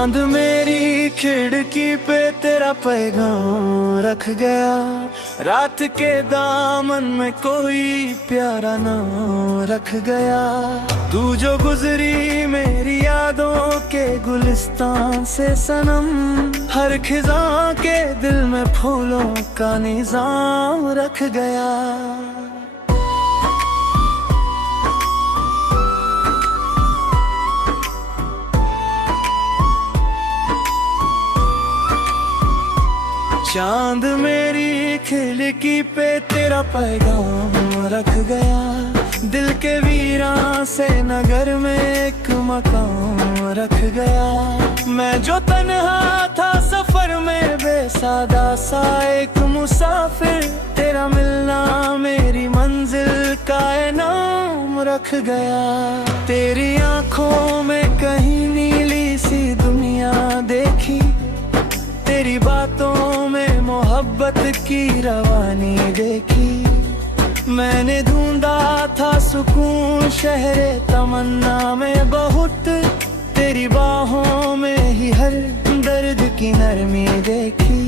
चांद मेरी खिड़की पे तेरा पैगाम रख गया। रात के दामन में कोई प्यारा नाम रख गया। तू जो गुजरी मेरी यादों के गुलिस्तान से सनम, हर खिज़ां के दिल में फूलों का निजाम रख गया। चांद मेरी खिड़की पे तेरा पैगाम रख गया। दिल के वीरान से नगर में एक मकाम रख गया। मैं जो तन्हा था सफर में बेसादा सा एक मुसाफिर, तेरा मिलना मेरी मंजिल का इनाम रख गया। तेरी आंखों में कहीं नीली सी दुनिया देखी, तेरी बातों में मोहब्बत की रवानी देखी। मैंने ढूंढा था सुकून शहरे तमन्ना में बहुत, तेरी बाहों में ही हर दर्द की नरमी देखी।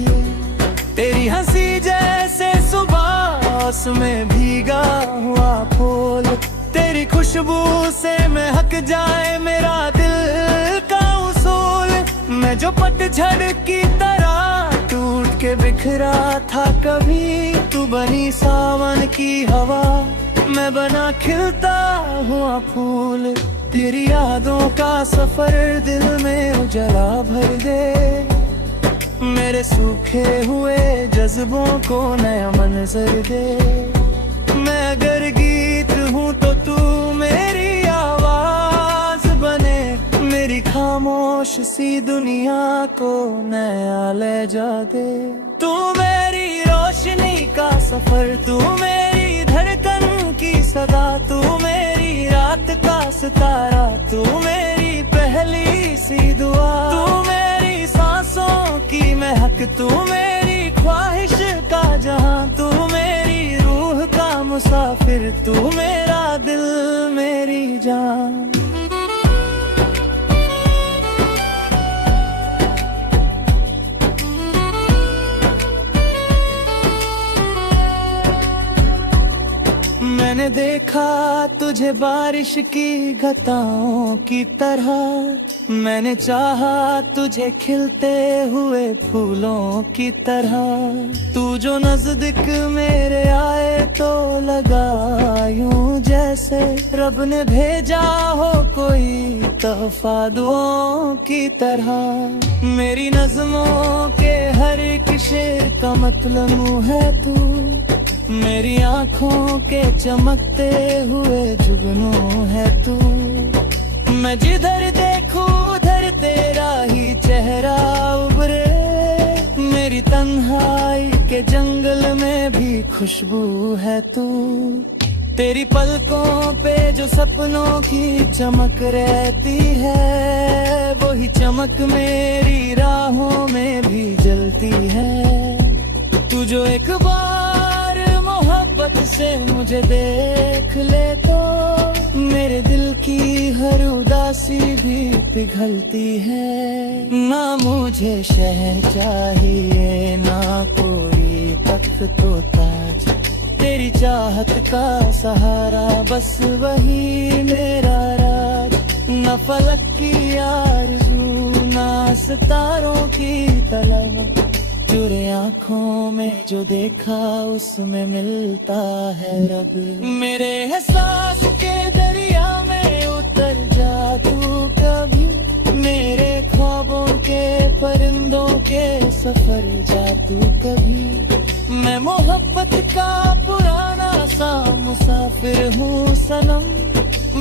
तेरी हंसी जैसे सुबास में भीगा हुआ फूल, तेरी खुशबू से महक जाए मेरा दिल का उसूल। मैं जो पतझड़ की तरह टूट के बिखरा था कभी, तू बनी सावन की हवा, मैं बना खिलता हुआ फूल। तेरी यादों का सफर दिल में उजला भर दे, मेरे सूखे हुए जज्बों को नया मंजर दे। मैं अगर गीत हूँ तो तू मेरी आवाज बने, मेरी खामोश सी दुनिया को नया ले जा दे। तू मेरी रोशनी का सफर, तू मेरी धड़कन की सदा, तू मेरी रात का सितारा, तू मेरी पहली सी दुआ, तू मेरी सांसों की महक, तू मेरी ख्वाहिश का जहां, तू मेरी रूह का मुसाफिर, तू मेरा दिल मेरी जान। मैंने देखा तुझे बारिश की घटाओं की तरह, मैंने चाहा तुझे खिलते हुए फूलों की तरह। तू जो नजदीक मेरे आए तो लगा यूं जैसे रब ने भेजा हो कोई तोहफा दुआओं की तरह। मेरी नज़्मों के हर एक शेर का मतलब है तू, मेरी आँखों के चमकते हुए जुगनू है तू। मैं जिधर देखूं उधर तेरा ही चेहरा उभरे, मेरी तन्हाई के जंगल में भी खुशबू है तू। तेरी पलकों पे जो सपनों की चमक रहती है, वही चमक मेरी राहों में भी जलती है। तू जो एक बार मोहब्बत से मुझे देख ले तो, मेरे दिल की हर उदासी भी पिघलती है। ना मुझे शहर चाहिए ना कोई तख्त तो ताज, तेरी चाहत का सहारा बस वही मेरा राज। न फलक की आरज़ू ना सितारों की तलब, जुरे आँखों में जो देखा उसमें मिलता है रब। मेरे एहसास के दरिया में उतर जा तू कभी, मेरे ख्वाबों के परिंदों के सफर जा तू कभी। मैं मोहब्बत का पुराना सा मुसाफिर हूँ सनम,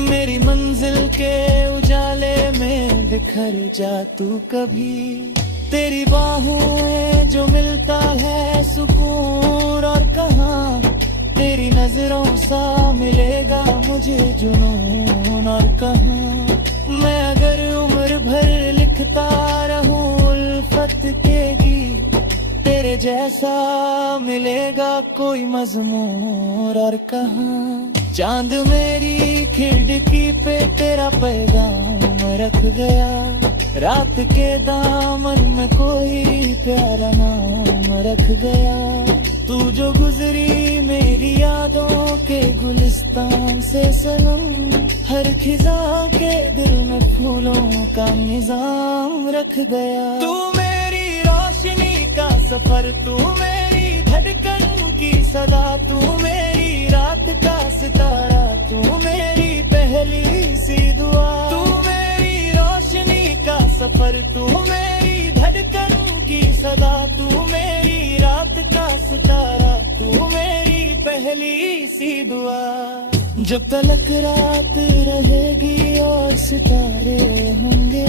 मेरी मंजिल के उजाले में बिखर जा तू कभी। तेरी बाहों में जो मिलता है सुकून और कहाँ, तेरी नजरों सा मिलेगा मुझे जुनून और कहाँ। मैं अगर उम्र भर लिखता रहूं उल्फत के गीत, तेरे जैसा मिलेगा कोई मजमून और कहाँ। चांद मेरी खिड़की पे तेरा पैगाम रख गया। रात के दामन में कोई प्यारा नाम रख गया। तू जो गुजरी मेरी यादों के गुलिस्तान से सनम, हर खिजा के दिल में फूलों का निजाम रख गया। तू मेरी रोशनी का सफर, तू मेरी धड़कन की सदा, तू मेरी रात का सितारा, तू मेरी पहली सी दुआ। तू मेरी रोशनी का सफर, तू मेरी धड़कन की सदा, तू मेरी रात का सितारा, तू मेरी पहली सी दुआ। जब तलक रात रहेगी और सितारे होंगे,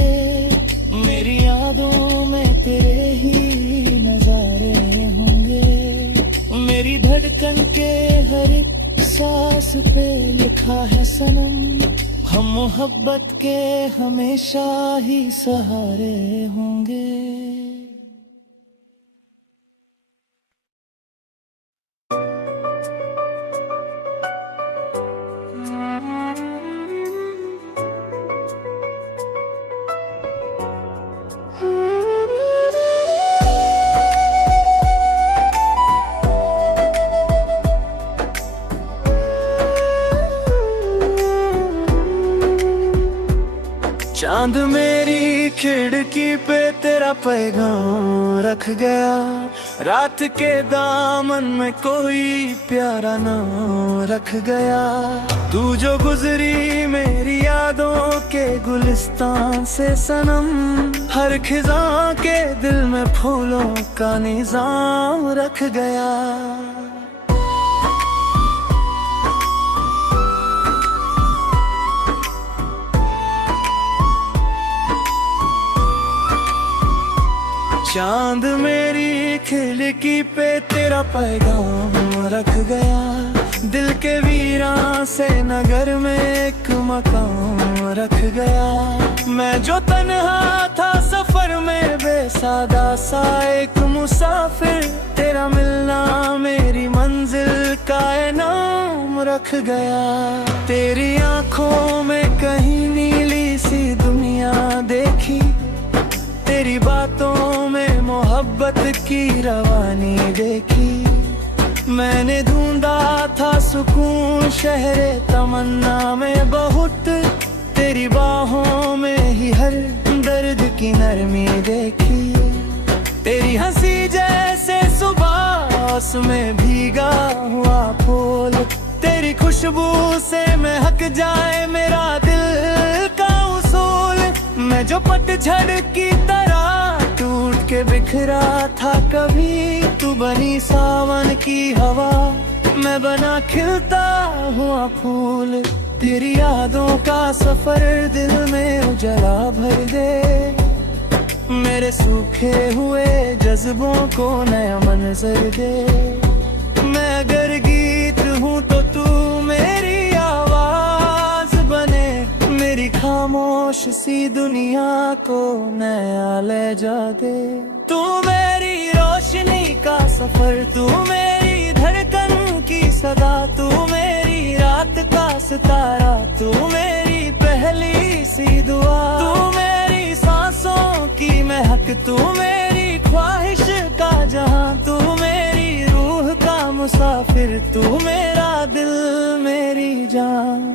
मेरी यादों में तेरे ही नजारे होंगे। मेरी धड़कन के हर एक सांस पे लिखा है सनम, हम मोहब्बत के हमेशा ही सहारे होंगे। चांद मेरी खिड़की पे तेरा पैगाम रख गया। रात के दामन में कोई प्यारा नाम रख गया। तू जो गुजरी मेरी यादों के गुलिस्तान से सनम, हर खिजा के दिल में फूलों का निजाम रख गया। चांद मेरी खिड़की पे तेरा पैगाम रख गया। दिल के वीरान से नगर में एक मकाम रख गया। मैं जो तन्हा था सफर में बेसादा सा एक मुसाफिर, तेरा मिलना मेरी मंजिल का इनाम रख गया। तेरी आंखों में कहीं नीली सी दुनिया देखी, तेरी बातों में मोहब्बत की रवानी देखी। मैंने ढूंढा था सुकून शहरे तमन्ना में बहुत, तेरी बाहों में ही हर दर्द की नरमी देखी। तेरी हंसी जैसे सुबह उसमें भीगा हुआ फूल, तेरी खुशबू से महक जाए मेरा दिल का उसूल। मैं जो पतझड़ की तरह टूट के बिखरा था कभी, तू बनी सावन की हवा, मैं बना खिलता हुआ फूल। तेरी यादों का सफर दिल में उजला भर दे, मेरे सूखे हुए जज्बों को नया मंजर दे। मैं अगर गीत हूँ तो तू मेरी आवाज बने, मेरी खामोश सी दुनिया को नया ले जा दे। तू मेरी रोशनी का सफर, तू मेरी धड़कन की सदा, तू मेरी रात का सितारा, तू मेरी पहली सी दुआ। तू मेरी सांसों की महक, तू मेरी ख्वाहिश का जहां, तू मेरी रूह का मुसाफिर, तू मेरा दिल मेरी जान।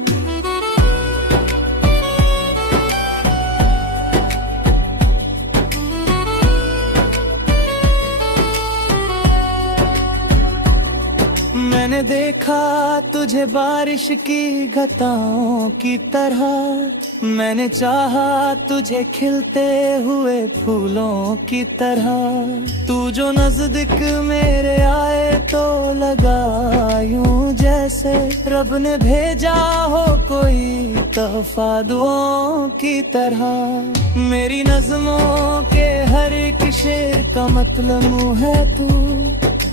मैंने देखा तुझे बारिश की घटाओं की तरह, मैंने चाहा तुझे खिलते हुए फूलों की तरह। तू जो नजदीक मेरे आए तो लगा यूं जैसे रब ने भेजा हो कोई तोहफा दुआओं की तरह। मेरी नज़्मों के हर एक शेर का मतलब है तू,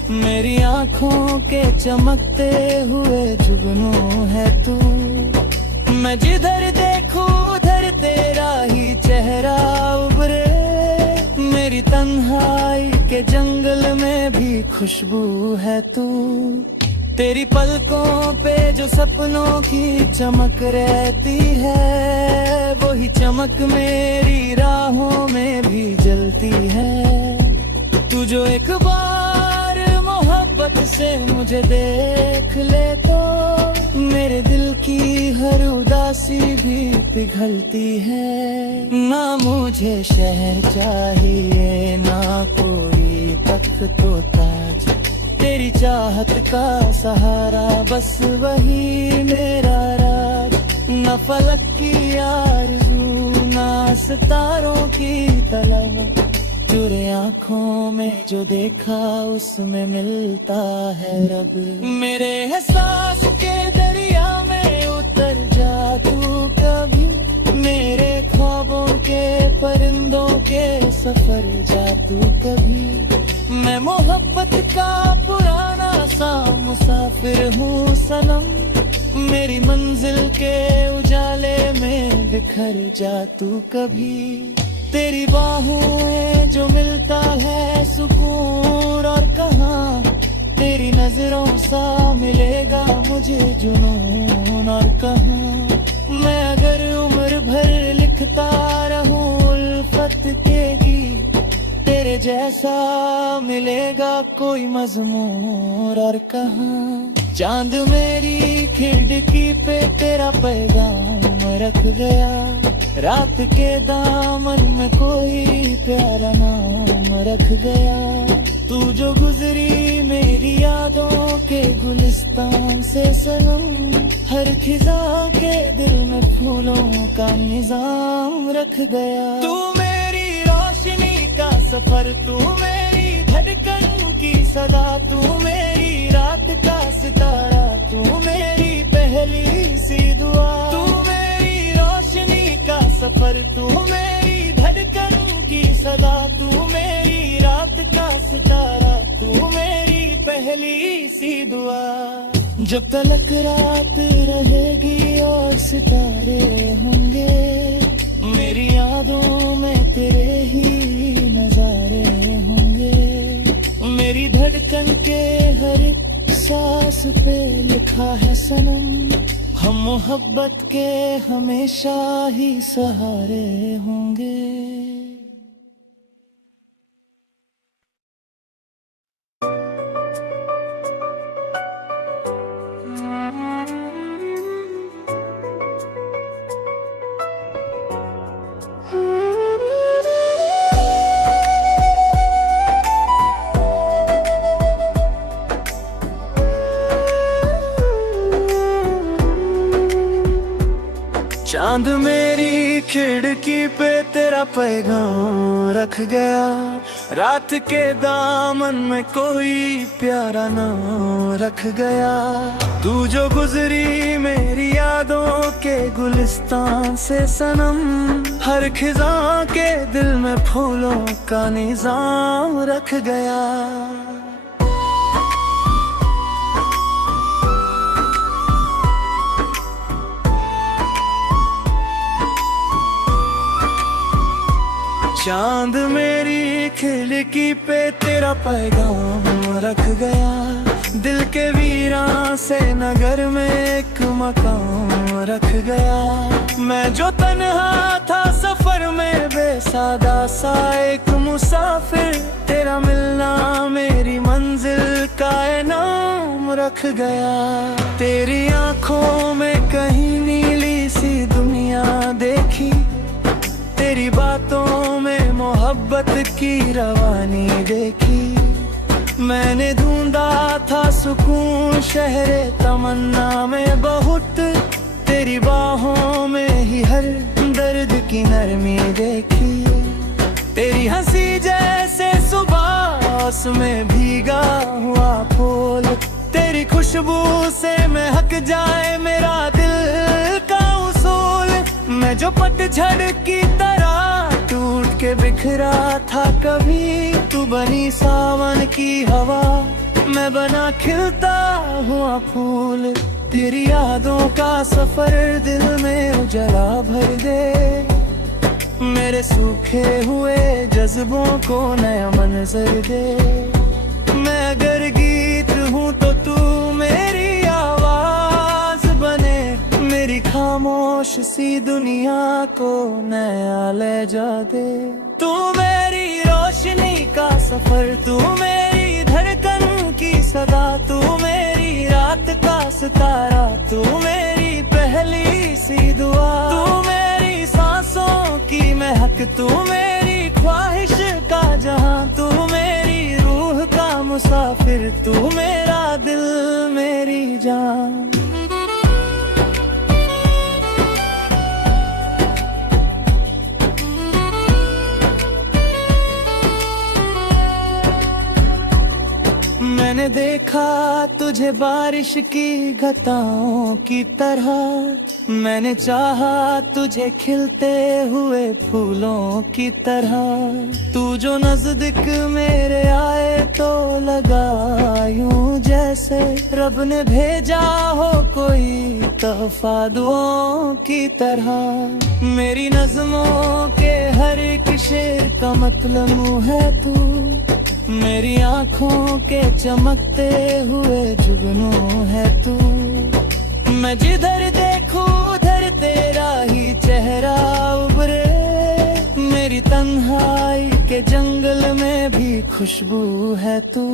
मेरी आँखों के चमकते हुए जुगनू है तू। मैं जिधर देखूं उधर तेरा ही चेहरा उभरे, मेरी तन्हाई के जंगल में भी खुशबू है तू। तेरी पलकों पे जो सपनों की चमक रहती है, वही चमक मेरी राहों में भी जलती है। तू जो एक बार मोहब्बत से मुझे देख ले तो मेरे दिल की हर उदासी भी पिघलती है। ना मुझे शहर चाहिए, ना कोई तख्त तो ताज, तेरी चाहत का सहारा बस वही मेरा राज। न फलक की आरज़ू, ना सितारों की तलब, जुरे आँखों में जो देखा उसमें मिलता है रब। मेरे एहसास के दरिया में उतर जा तू कभी, मेरे ख्वाबों के परिंदों के सफर जा तू कभी। मैं मोहब्बत का पुराना सा मुसाफिर हूँ सनम, मेरी मंजिल के उजाले में बिखर जा तू कभी। तेरी बाहों में जो मिलता है सुकून और कहाँ, तेरी नजरों सा मिलेगा मुझे जुनून और कहाँ। मैं अगर उम्र भर लिखता रहूं उल्फत के गीत, तेरे जैसा मिलेगा कोई मजमूर और कहाँ। चांद मेरी खिड़की पे तेरा पैगाम रख गया, रात के दामन में कोई प्यारा नाम रख गया। तू जो गुजरी मेरी यादों के गुलिस्तान से सनम, हर खिजा के दिल में फूलों का निजाम रख गया। तू मेरी रोशनी का सफर, तू मेरी धड़कन की सदा, तू मेरी रात का सितारा, तू मेरी पहली सी दुआ। तू मेरी रोशनी का सफर, तू मेरी धड़कन की सदा, तू मेरी रात का सितारा, तू मेरी पहली सी दुआ। जब तलक रात रहेगी और सितारे होंगे, मेरी यादों में तेरे ही नजारे होंगे। मेरी धड़कन के हर एक सांस पे लिखा है सनम, हम मोहब्बत के हमेशा ही सहारे होंगे। चांद मेरी खिड़की पे तेरा पैगाम रख गया, रात के दामन में कोई प्यारा नाम रख गया। तू जो गुजरी मेरी यादों के गुलिस्तान से सनम, हर खिजा के दिल में फूलों का निजाम रख गया। चांद मेरी खिड़की पे तेरा पैगाम रख गया, दिल के वीरान से नगर में एक मकाम रख गया। मैं जो तन्हा था सफर में बेसादा सा एक मुसाफिर, तेरा मिलना मेरी मंजिल का इनाम रख गया। तेरी आंखों में कहीं नीली सी दुनिया देखी, तेरी बातों में मोहब्बत की रवानी देखी। मैंने ढूंढा था सुकून शहरे तमन्ना में बहुत, तेरी बाहों में ही हर दर्द की नरमी देखी। तेरी हंसी जैसे सुबह उसमें भीगा हुआ फूल, तेरी खुशबू से महक जाए मेरा दिल का उसूल। मैं जो पतझड़ की तरह टूट के बिखरा था कभी, तू बनी सावन की हवा, मैं बना खिलता हुआ फूल। तेरी यादों का सफर दिल में उजला भर दे, मेरे सूखे हुए जज्बों को नया मंजर दे। मैं अगर गीत हूँ तो तू मेरे सी दुनिया को नया ले जा दे। तू मेरी रोशनी का सफर, तू मेरी धड़कन की सदा, तू मेरी रात का सितारा, तू मेरी पहली सी दुआ, तू मेरी सांसों की महक, तू मेरी ख्वाहिश का जहां, तू मेरी रूह का मुसाफिर, तू मेरा दिल मेरी जान। मैंने देखा तुझे बारिश की घटाओं की तरह, मैंने चाहा तुझे खिलते हुए फूलों की तरह। तू जो नजदीक मेरे आए तो लगा यूं जैसे रब ने भेजा हो कोई तोहफा दुआओं की तरह। मेरी नज़्मों के हर एक शेर का मतलब है तू, मेरी आँखों के चमकते हुए जुगनू है तू। मैं जिधर देखूं उधर तेरा ही चेहरा उभरे, मेरी तन्हाई के जंगल में भी खुशबू है तू।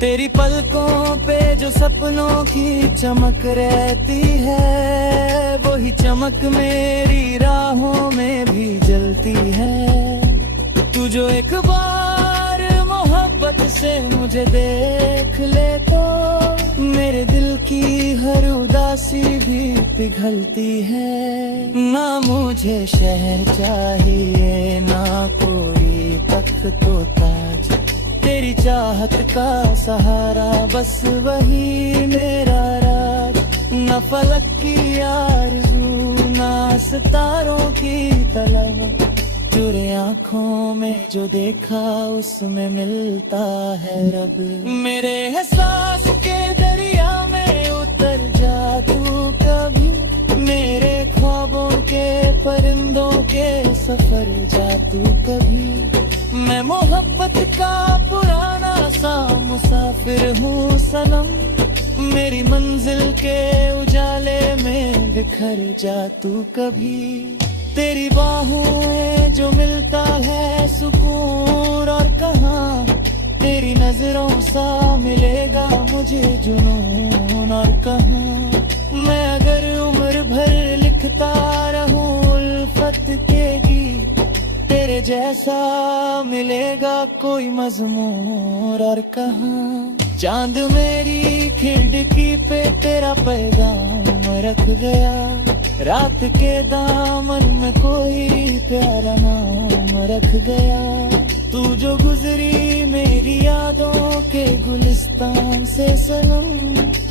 तेरी पलकों पे जो सपनों की चमक रहती है, वही चमक मेरी राहों में भी जलती है। तू जो एक बार मोहब्बत से मुझे देख ले तो मेरे दिल की हर उदासी भी पिघलती है। ना मुझे शहर चाहिए ना कोई तख्त तो ताज, तेरी चाहत का सहारा बस वही मेरा राज। न फलक की आरज़ू ना सितारों की तलब, चुरे आँखों में जो देखा उसमें मिलता है रब। मेरे एहसास के दरिया में उतर जा तू कभी, मेरे ख्वाबों के परिंदों के सफर जा तू कभी। मैं मोहब्बत का पुराना सा मुसाफिर हूँ सनम, मेरी मंजिल के उजाले में बिखर जा तू कभी। तेरी बाहों में जो मिलता है सुकून और कहाँ, तेरी नजरों सा मिलेगा मुझे जुनून और कहाँ। मैं अगर उम्र भर लिखता रहूं उल्फत के गीत, तेरे जैसा मिलेगा कोई मजमूर और कहाँ। चांद मेरी खिड़की पे तेरा पैगाम रख गया, रात के दामन में कोई प्यारा नाम रख गया। तू जो गुजरी मेरी यादों के गुलिस्तान से सनम,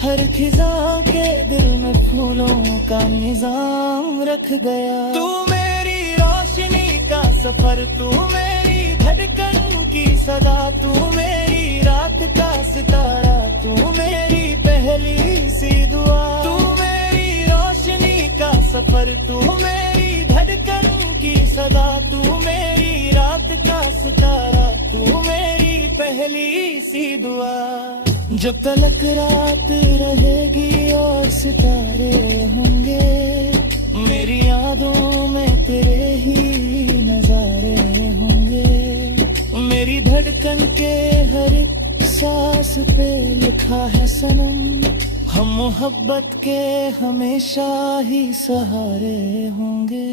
हर खिजा के दिल में फूलों का निजाम रख गया। तू मेरी रोशनी का सफर, तू मेरी धड़कन की सदा, तू मेरी रात का सितारा, तू मेरी पहली सी दुआ। तू मेरी रोशनी का सफर, तू मेरी धड़कन की सदा, तू मेरी रात का सितारा, तू मेरी पहली सी दुआ। जब तलक रात रहेगी और सितारे होंगे, मेरी यादों में तेरे ही नजारे होंगे। मेरी धड़कन के हर एक सांस पे लिखा है सनम, हम मोहब्बत के हमेशा ही सहारे होंगे।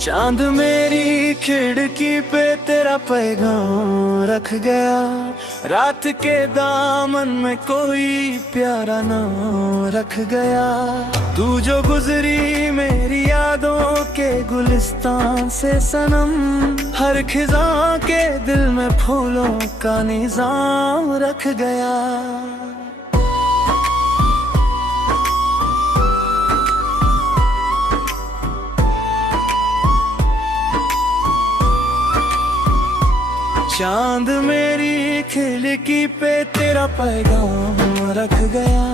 चांद मेरी खिड़की पे तेरा पैगाम रख गया, रात के दामन में कोई प्यारा नाम रख गया। तू जो गुजरी मेरी यादों के गुलिस्तान से सनम, हर खिजा के दिल में फूलों का निजाम रख गया। चांद मेरी खिड़की पे तेरा पैगाम रख गया,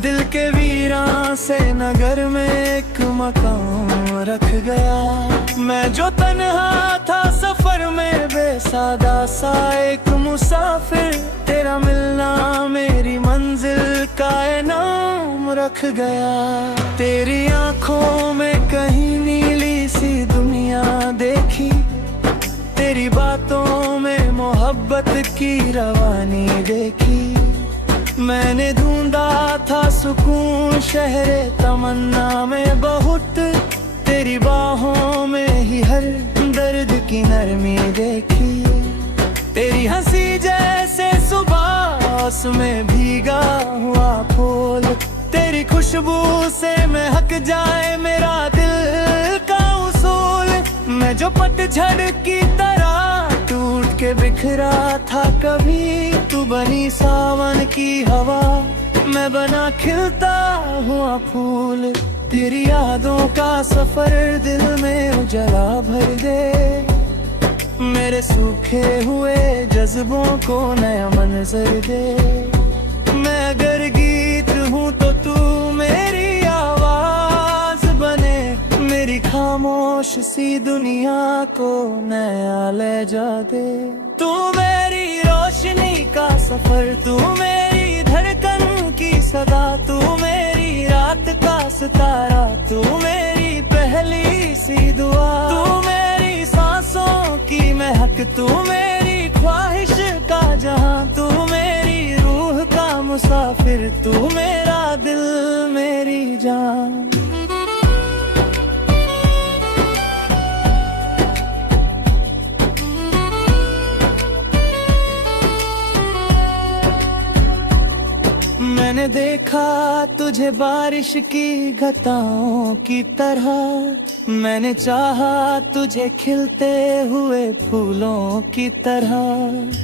दिल के वीरान से नगर में एक मकाम रख गया। मैं जो तन्हा था सफर में बेसादा सा एक मुसाफिर, तेरा मिलना मेरी मंजिल का इनाम रख गया। तेरी आंखों में कहीं नीली सी दुनिया देखी, तेरी बातों में मोहब्बत की रवानी देखी। मैंने ढूंढा था सुकून शहरे तमन्ना में बहुत, तेरी बाहों में ही हर दर्द की नरमी देखी। तेरी हंसी जैसे सुबह उसमें भीगा हुआ फूल, तेरी खुशबू से महक जाए मेरा दिल का उसूल। मैं जो पतझड़ की तरह टूट के बिखरा था कभी, तू बनी सावन की हवा, मैं बना खिलता हुआ फूल। तेरी यादों का सफर दिल में उजला भर दे, मेरे सूखे हुए जज्बों को नया मंजर दे। मैं अगर गीत हूँ तो तू मेरी आवाज बने, मेरी खामोश सी दुनिया को नया ले जा दे। तू मेरी रोशनी का सफर, तू मेरी धड़कन की सदा, तू मेरी रात का सितारा, तू मेरी पहली सी दुआ, तू मेरी सांसों की महक, तू मेरी ख्वाहिश का जहां, तू मेरी रूह का मुसाफिर, तू मेरा दिल मेरी जान। मैंने देखा तुझे बारिश की घटाओं की तरह, मैंने चाहा तुझे खिलते हुए फूलों की तरह।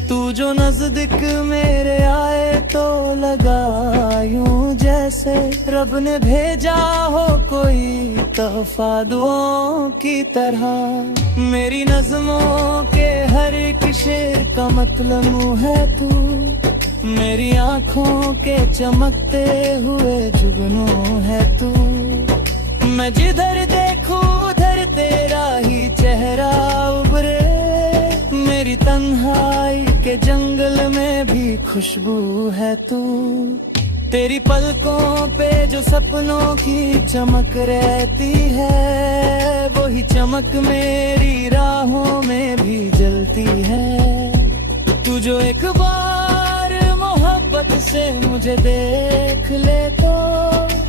तू जो नजदीक मेरे आए तो लगा यूं जैसे रब ने भेजा हो कोई तोहफा दुआओं की तरह। मेरी नज़्मों के हर एक शेर का मतलब है तू, मेरी आँखों के चमकते हुए जुगनू है तू। मैं जिधर देखूं उधर तेरा ही चेहरा उभरे, मेरी तन्हाई के जंगल में भी खुशबू है तू। तेरी पलकों पे जो सपनों की चमक रहती है, वही चमक मेरी राहों में भी जलती है। तू जो एक बार मोहब्बत से मुझे देख ले तो,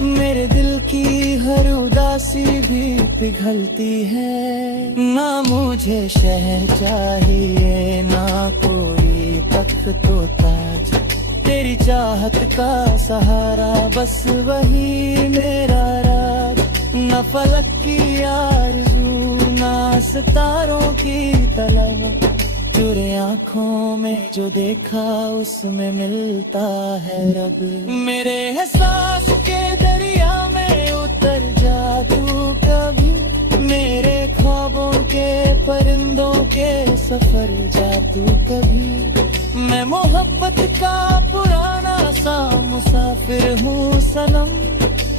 मेरे दिल की हर उदासी भी पिघलती है। ना मुझे शहर चाहिए ना कोई तख्त तो ताज, तेरी चाहत का सहारा बस वही मेरा राज। न फलक की आरज़ू ना सितारों की तलब, चुरे आँखों में जो देखा उसमें मिलता है रब। मेरे एहसास के दरिया में उतर जा तू कभी, मेरे ख्वाबों के परिंदों के सफर जा तू कभी। मैं मोहब्बत का पुराना सा मुसाफिर हूँ सनम,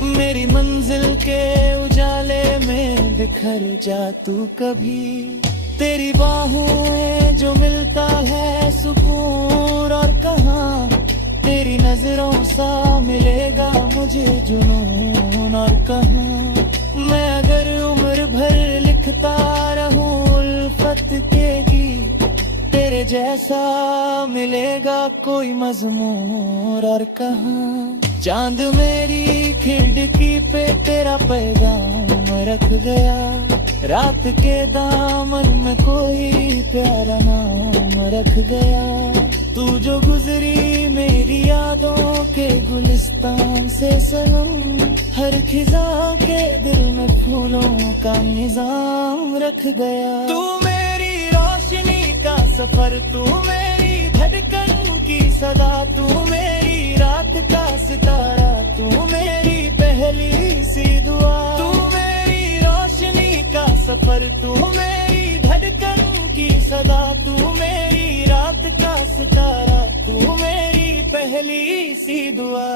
मेरी मंजिल के उजाले में बिखर जा तू कभी। तेरी बाहों में जो मिलता है सुकून और कहाँ, तेरी नजरों सा मिलेगा मुझे जुनून और कहाँ। मैं अगर उम्र भर लिखता रहूं उल्फत के गीत, तेरे जैसा मिलेगा कोई मजमूर और कहाँ। चांद मेरी खिड़की पे तेरा पैगाम रख गया, रात के दामन में कोई प्यारा नाम रख गया। तू जो गुजरी मेरी यादों के गुलिस्तान से सनम, हर खिजा के दिल में फूलों का निजाम रख गया। तू मेरी रोशनी का सफर, तू मेरी धड़कन की सदा, तू मेरी रात का सितारा, तू मेरी पहली सी दुआ। तू मेरी रोशनी का सफर, तू मेरी धड़कन की सदा, तू मेरी सी दुआ।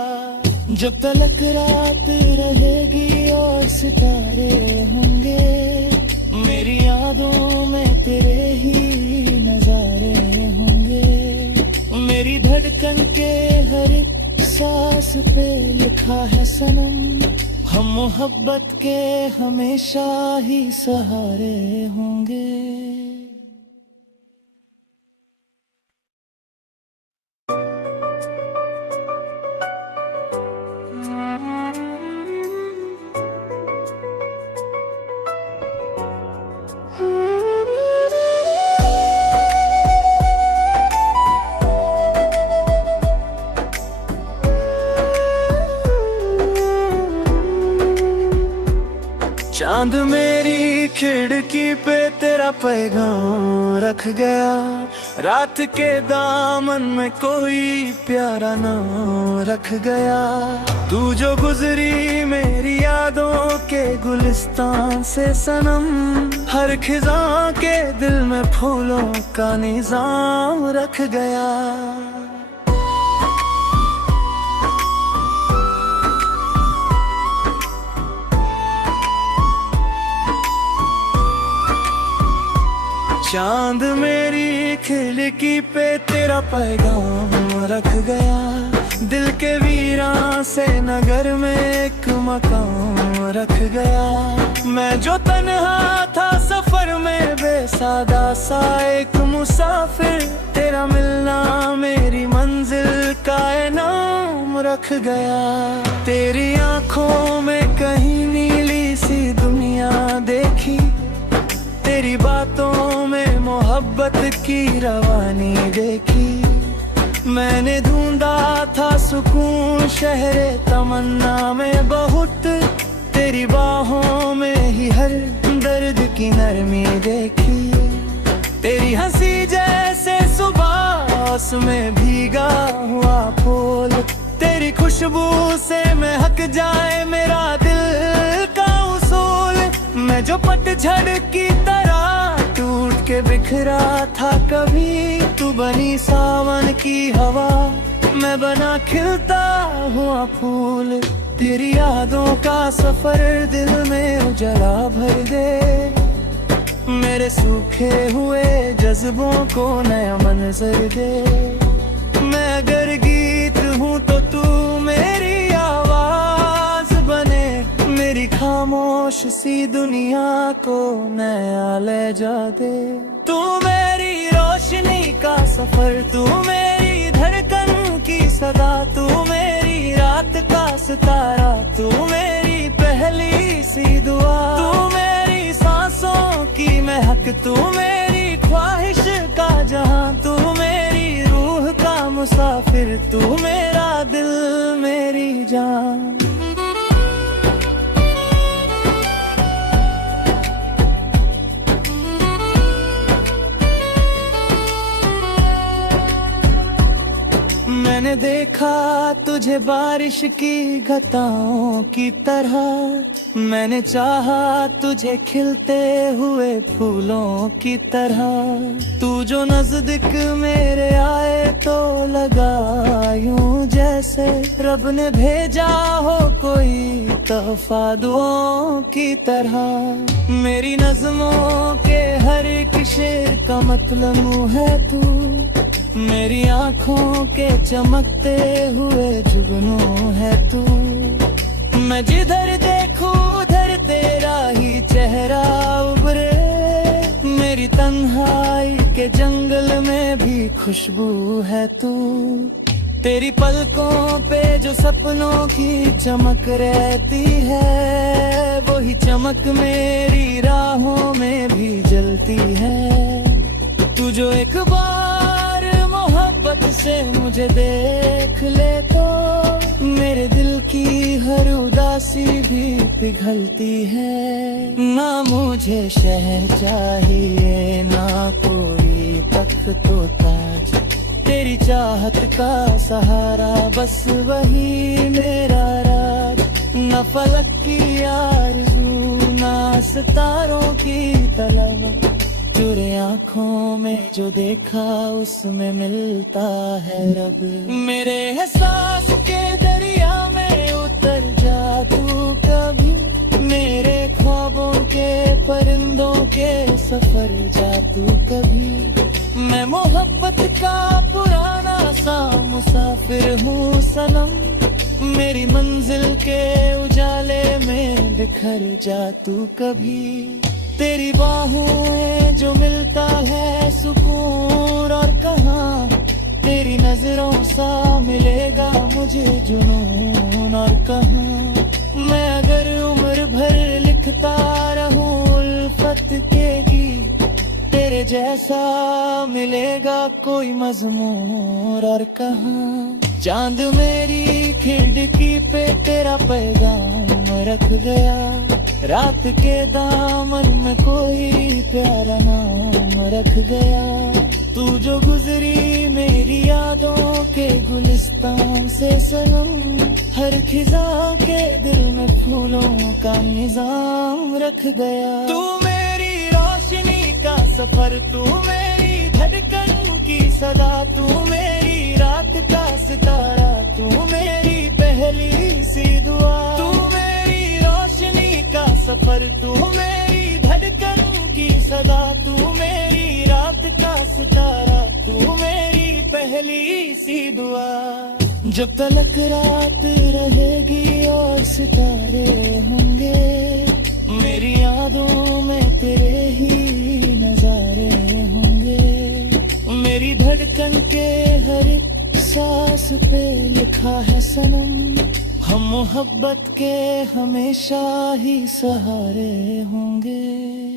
जब तलक रात रहेगी और सितारे होंगे, मेरी यादों में तेरे ही नजारे होंगे। मेरी धड़कन के हर एक सांस पे लिखा है सनम, हम मोहब्बत के हमेशा ही सहारे होंगे। चांद मेरी खिड़की पे तेरा पैगाम रख गया, रात के दामन में कोई प्यारा नाम रख गया। तू जो गुजरी मेरी यादों के गुलिस्तान से सनम, हर खिज़ां के दिल में फूलों का निजाम रख गया। चांद मेरी खिड़की पे तेरा पैगाम रख गया, दिल के वीरान से नगर में एक मकाम रख गया। मैं जो तन्हा था सफर में बेसादा सा एक मुसाफिर, तेरा मिलना मेरी मंजिल का इनाम रख गया। तेरी आंखों में कहीं नीली सी दुनिया देखी, तेरी बातों में मोहब्बत की रवानी देखी। मैंने ढूंढा था सुकून शहरे तमन्ना में बहुत, तेरी बाहों में ही हर दर्द की नरमी देखी। तेरी हंसी जैसे सुबास में भीगा हुआ फूल, तेरी खुशबू से महक जाए मेरा दिल का उसूल। मैं जो पतझड़ की तरह टूट के बिखरा था कभी, तू बनी सावन की हवा, मैं बना खिलता हुआ फूल। तेरी यादों का सफर दिल में उजला भर दे, मेरे सूखे हुए जज्बों को नया मंजर दे। मैं अगर गीत हूँ तो तू मेरी आवाज बने, मेरी खामोश सी दुनिया को नया ले जा दे। तू मेरी रोशनी का सफर, तू मेरी धड़कन की सदा, तू मेरी रात का सितारा, तू मेरी पहली सी दुआ। तू मेरी सांसों की महक, तू मेरी ख्वाहिश का जहां, तू मेरी रूह का मुसाफिर, तू मेरा दिल मेरी जान। मैंने देखा तुझे बारिश की घटाओं की तरह, मैंने चाहा तुझे खिलते हुए फूलों की तरह। तू जो नजदीक मेरे आए तो लगा यूं जैसे रब ने भेजा हो कोई तोहफा दुआओं की तरह। मेरी नज़मों के हर एक शेर का मतलब है तू, मेरी आँखों के चमकते हुए जुगनू है तू। मैं जिधर देखूं उधर तेरा ही चेहरा उभरे, मेरी तन्हाई के जंगल में भी खुशबू है तू। तेरी पलकों पे जो सपनों की चमक रहती है, वही चमक मेरी राहों में भी जलती है। तू जो एक बार मोहब्बत से मुझे देख ले तो, मेरे दिल की हर उदासी भी पिघलती है। ना मुझे शहर चाहिए ना कोई तख्त तो ताज, तेरी चाहत का सहारा बस वही मेरा राज। न फलक की आरज़ू ना सितारों की तलब, जो तेरे आँखों में जो देखा उसमें मिलता है रब। मेरे एहसास के दरिया में उतर जा तू कभी, मेरे ख्वाबों के परिंदों के सफर जा तू कभी। मैं मोहब्बत का पुराना सा मुसाफिर हूँ सनम, मेरी मंजिल के उजाले में बिखर जा तू कभी। तेरी बाहों में जो मिलता है सुकून और कहाँ, तेरी नजरों सा मिलेगा मुझे जुनून और कहाँ। मैं अगर उम्र भर लिखता रहूं उल्फत के गीत, तेरे जैसा मिलेगा कोई मजमूर और कहाँ। चांद मेरी खिड़की पे तेरा पैगाम रख गया, रात के दामन में कोई प्यारा नाम रख गया। तू जो गुजरी मेरी यादों के गुलिस्तान से सनम, हर खिजा के दिल में फूलों का निजाम रख गया। तू मेरी रोशनी का सफर, तू मेरी धड़कन की सदा, तू मेरी रात का सितारा, तू मेरी पहली सी दुआ। तू मेरी रोशनी का सफर, तू मेरी धड़कन की सदा, तू मेरी रात का सितारा, तू मेरी पहली सी दुआ। जब तलक रात रहेगी और सितारे होंगे, मेरी यादों में तेरे ही नजारे होंगे। मेरी धड़कन के हर एक सांस पे लिखा है सनम, हम मोहब्बत के हमेशा ही सहारे होंगे।